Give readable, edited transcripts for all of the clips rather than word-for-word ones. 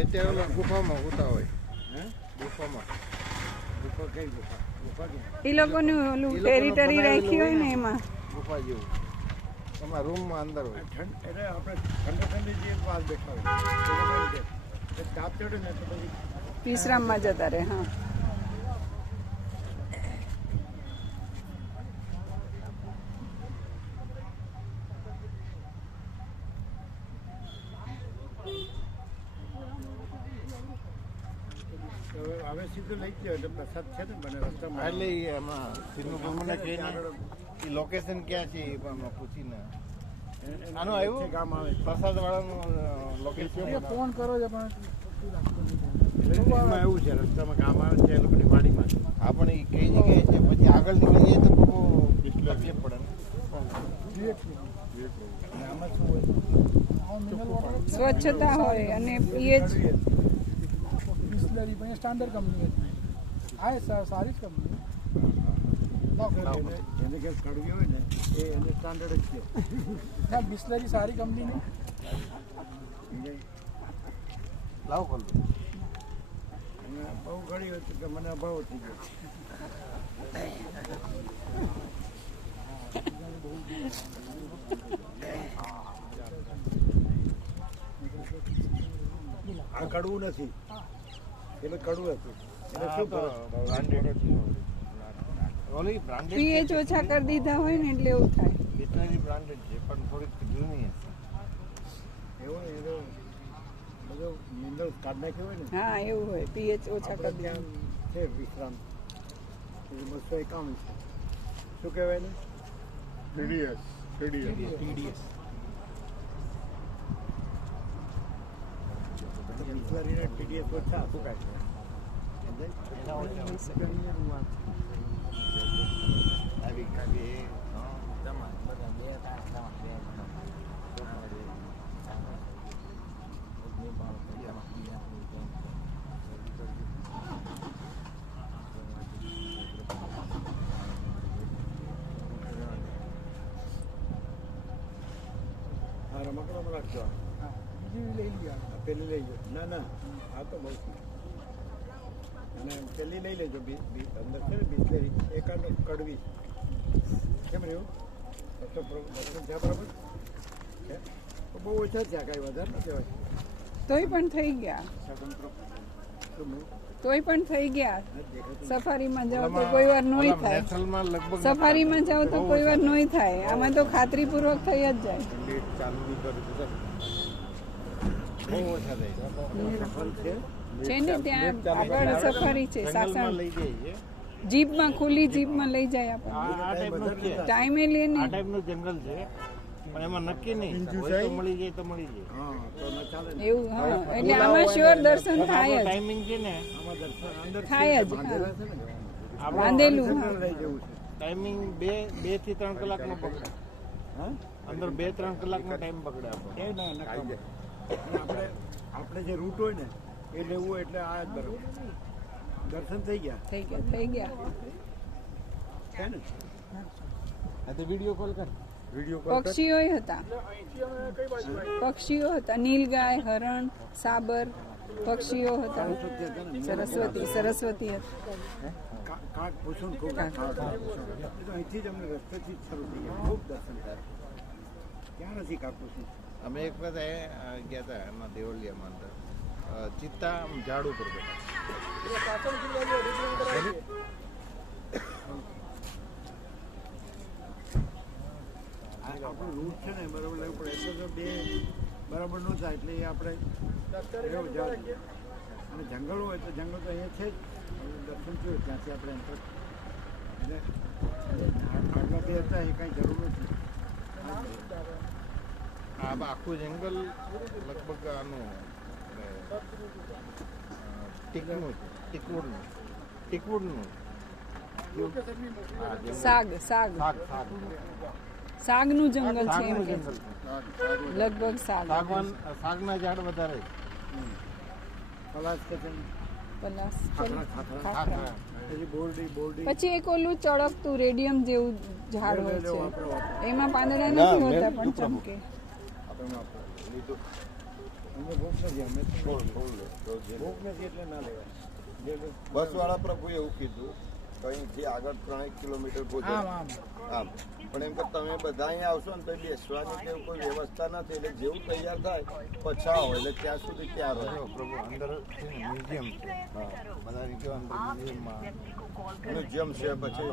અત્યારે ગુફામાં હોતા હોય. ગુફામાં એ લોકોનું ઓલું ટેરિટરી રાખી હોય ને એમાં ગુફા જેવું એમાં રૂમમાં અંદર હોય. એટલે આપણે ઠંડી જે વાત બેઠા હોય તાપ ચડે ને તો પછી વિશ્રામમાં જતા રહે. હા, હવે સીધું લઈ ગયો એટલે પ્રસાદ છે ને મને રસ્તામાં એટલે એમાં સિનેમા મને કહીને એ લોકેશન ક્યાં છે એ પણ પૂછીને આનું આવ્યું ગામ આવે પ્રસાદ વાળાનું લોકેશન ફોન કરો છો પણ એમાં એવું છે રસ્તામાં કામ આવે છે એ લોકોની વાડીમાં. હા પણ એ કઈ જગ્યાએ છે પછી આગળ નીકળી જઈએ તો બહુ તકલીફ પડે ને. આમાં શું હોય સ્વચ્છતા હોય અને પીએચ બિસ્લરી પણ સ્ટાન્ડર્ડ કંપની હતી. આ સારી જ કંપની. જેને કે કડવી હોય ને એ એને સ્ટાન્ડર્ડ જ છે. ના, બિસ્લરી સારી કંપની નહીં. લાવો ખોલ બહુ ઘણી હોય કે મને અભાવ થઈ ગયો. આ કડવું નથી એટલે કડવું હતું એટલે શું બ્રાન્ડેડ પીએચ ઓછા કરી દીધા હોય ને એટલે એવું થાય. બિસ્લરી બ્રાન્ડેડ છે પણ થોડીક જૂની હશે. એવો એનો બધો મિનરલ્સ કાઢ નાખ્યો હોય ને હા, એવું હોય. પીએચ ઓછા કરી દીધા. ત્યાં છે વિશ્રામ 251 શું કહેવાય ને TDS બિસ્લરીને TDS ઓછા શું કાઢે આવી કાઢે હા રમકડામાં રાખજો બીજી લઈ ગયા. પેલી લઈ જાઓ ના ના આ તો બહુ અને પેલી લઈ લેજો અંદર છે ને બિસ્લેરી એકાદ કડવી કેમ રહ્યું દર્શન થયા બરાબર છે તો બહુ ઓછા થયા કાંઈ વધારે ન કહેવાય. તોય પણ થઈ ગયા. તોય પણ થઈ ગયા. સફારીમાં જાઓ તો કોઈ વાર નોય થાય. નેશનલમાં લગભગ સફારીમાં જાઓ તો કોઈ વાર નોય થાય. આમાં તો ખાતરીપૂર્વક થઈ જ જાય. ચાલુ બહુ ઓછા થાય છે ને ત્યાં આગળ સફારી છે સાસણ. લઈ જઈએ જીપમાં ખુલ્લી જીપમાં લઈ જાય આપણને. આ ટાઈપનું છે ટાઈમે લે ને. આ ટાઈપનું જંગલ છે પણ એમાં નક્કી નહીં હોય તો મળી જાય તો મળી જાય. હા તો ન ચાલે ને એવું. હા, એટલે આમાં શ્યોર દર્શન થાય જ. ટાઈમિંગ છે ને આમાં દર્શન અંદર થાય જ. બાંધેલા છે ને બાંધેલું. હા. લઈ જવું છે ટાઈમિંગ 2 થી 3 કલાકનો પકડે. હા અંદર 2-3 કલાકનો ટાઈમ પકડે આપણે. એ ના નકામ. અને આપણે જે રૂટ હોય ને એ લેવું હોય એટલે આ જ બરાબર દર્શન થઈ ગયા થઈ ગયા. થઈ ગયા. છે ને આ તો વિડીયો કોલ કર. વિડીયો પક્ષીઓ હતા. પક્ષીઓ હતા. નીલગાય, હરણ, સાબર પક્ષીઓ હતા. સરસ્વતી હતી. કાક પૂછો ને ખૂબ કાક પૂછો એ તો અહીંથી જ અમને રસ્તેથી જ શરૂ થઈ ગયા ખૂબ દર્શન થાય ક્યાં નથી કાક પૂછું અમે એક વખત ગયા હતા એમાં દેવલિયામાં અંદર ચિત્તા ઝાડ ઉપર બેઠા. આપણું રૂટ છે ને બરાબર લેવું પડે એટલે તો બે બરાબર ન થાય એટલે એ આપણે એવું જાવ અને જંગલ હોય તો જંગલ તો અહીંયા છે જ દર્શન થયું ત્યાંથી આપણે એન્ટર એટલે આગળથી હતા એ કાંઈ જરૂર નથી. આ આખું જંગલ લગભગ આનું ટીકવુડનું સાગનું જંગલ છે એમ કે લગભગ સાગના ઝાડ વધારે પલાસ કે છે પલાસ ખાખરા પછી બોરડી પછી એક ઓલું ચળકતું રેડિયમ જેવું ઝાડ હોય છે એમાં પાંદડા નથી હોતા પણ ચમકે. અમને ભૂખ નથી અમે ભૂખ નથી એટલે ના લેવાય. બસ વાળા પ્રભુ એવું કીધું કે અહીંથી આગળ 3 કિલોમીટર ભોજન આમ આમ આમ પણ એમ કે તમે બધા અહીંયા આવશો ને તો બેસવાની કે કોઈ વ્યવસ્થા નથી એટલે જેવું તૈયાર થાય પછા હોય એટલે ત્યાં સુધી ત્યાં રહે. જો પ્રભુ અંદર છે ને મ્યુઝિયમ છે બધા રીતે અંદર મ્યુઝિયમમાં મ્યુઝિયમ છે પછી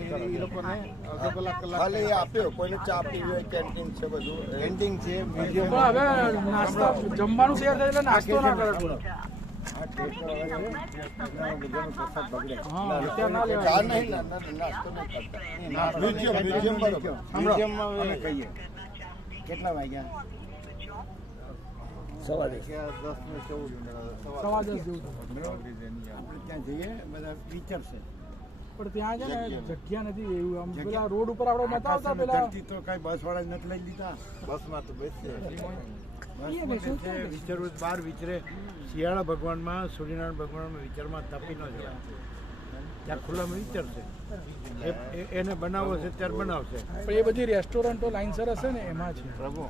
એટલે એ લોકોને અડધો કલાક ખાલી આપ્યો કોઈને ચા પીવી હોય કેન્ટીન છે બધું પેન્ટિંગ છે મ્યુઝિયમ પણ હવે નાસ્તા જમવાનું તૈયાર થાય એટલે નાસ્તો ના કરે થોડો. આ ટેસ્ટ કરવા બધાનો પ્રસાદ બગડે. હા ત્યાં ના ચા લેવાય. નહીં નાસ્તો નહીં કરતા મ્યુઝિયમ બરોબર મ્યુઝિયમમાં અમે કહીએ કેટલા વાગ્યા? સવા 10 ને 14 સવા 10 જેવું થાય. આપણે ત્યાં જઈએ બધા વિચારશે. પણ ત્યાં છે ને જગ્યા નથી એવું આમ પેલા રોડ ઉપર આપણે નતા આવતા પેલા ધરતી તો કઈ બસ વાળા નથી લઈ લીધા. બસમાં તો બેસીએ વિચારવું બહાર વિચરે. શિયાળા ભગવાનમાં સૂર્યનારાયણ ભગવાનમાં વિચારમાં તપી ન જવાય. ત્યાં ખુલ્લામાં વિચારશે એને બનાવવો છે ત્યારે બનાવશે. પણ એ બધી રેસ્ટોરન્ટો લાઈનસર હશે ને એમાં છે પ્રભુ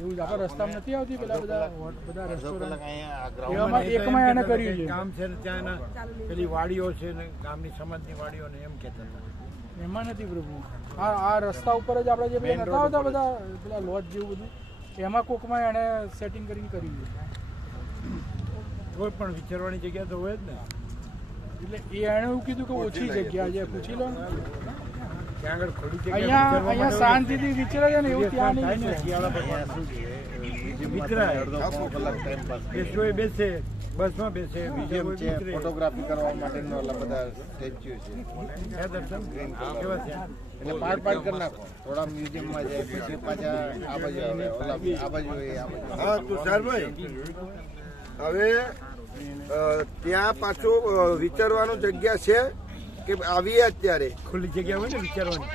એવું જ આપણા રસ્તામાં નથી આવતી પેલા બધા અડધો રેસ્ટોરન્ટ કલાક અહીંયા આ એવામાં ગ્રાઉન્ડમાં એકમાં એને કર્યું છે. કામ છે ને ત્યાં એના પેલી વાડીઓ છે ને ગામની સમાજની વાડીઓ ને એમ કહેતા હતા. એમાં નથી પ્રભુ આ રસ્તા ઉપર જ આપણે જે પેલા નતા આવતા બધા પેલા લોજ જેવું બધું એમાં કોકમાં એને સેટિંગ કરીને કર્યું છે. કોઈ પણ વિચારવાની જગ્યા તો હોય જ ને. એટલે એ એણે એવું કીધું કે ઓછી જગ્યા છે પૂછી લો ને ત્યાં આગળ ખોટી જગ્યા અહીંયા શાંતિથી વિચારે છે ને એવું ત્યાં નહીં છે. શિયાળા અહીંયા ભગવાન શું છે વિતરાય. અડધો કલાક ટાઈમ પાસ બેસવો એ બેસે બસમાં બેસે મ્યુઝિયમ બીજા છે કોઈ ફોટોગ્રાફી કરવા માટેનો ઓલા બધા સ્ટેચ્યુ છે દર્શન કેવા છે? એટલે પાર્ટ કરી નાખો થોડા મ્યુઝિયમમાં જાય પછી પાછા આ બાજુ આવે ઓલા આ બાજુ હોય આ બાજુ હા તુષારભાઈ હવે ત્યાં પાછું વિચારવાનું જગ્યા છે કે આવીએ અત્યારે ખુલ્લી જગ્યા હોય ને વિચારવાની